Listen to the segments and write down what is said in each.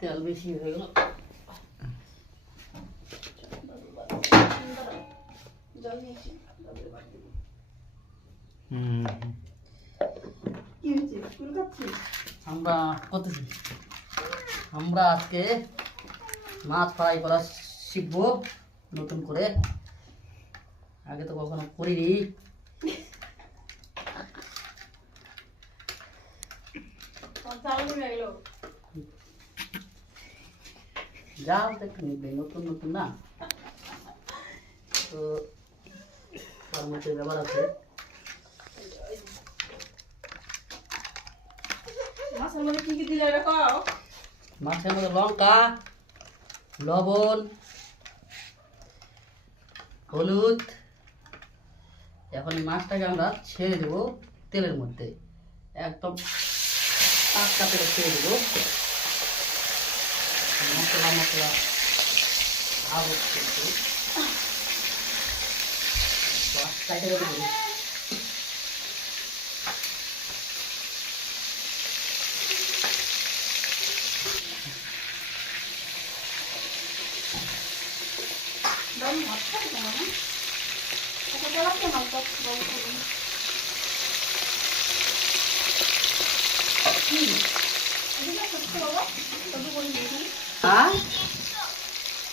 তেল বেশি হয়ে গেল। আমরা করতেছি, আমরা আজকে মাছ ফ্রাই করা শিখবো নতুন করে, আগে তো কখনো করিনি। যাও একটু নিবে, নতুন নতুন না তো তার মধ্যে ব্যাপার আছে। মাছের মধ্যে কি কি দিলে রাখো? মাছের মধ্যে লঙ্কা, লবণ, হলুদ। এখন এই মাছটাকে আমরা ছেড়ে দেবো তেলের মধ্যে, একদম টাটকা তেলে ছেড়ে দেবো। মশলা মশলা ভালো কিন্তু কাটে দেবো।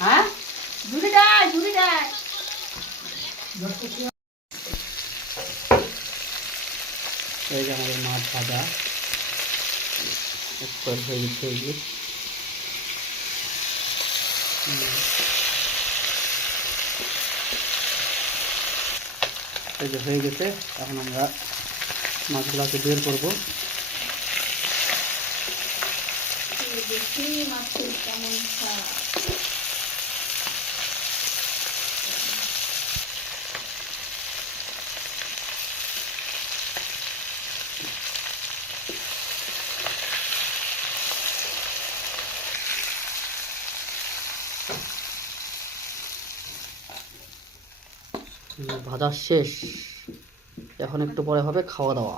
হ্যাঁ জুড়ি দেয়, জুড়ি দেয়। এই যে আমাদের মাছ ভাজা হয়ে গেছে। এই যে হয়ে গেছে, এখন আমরা মাছগুলোকে বের করবো। ভাজা শেষ, এখন একটু পরে হবে খাওয়া দাওয়া।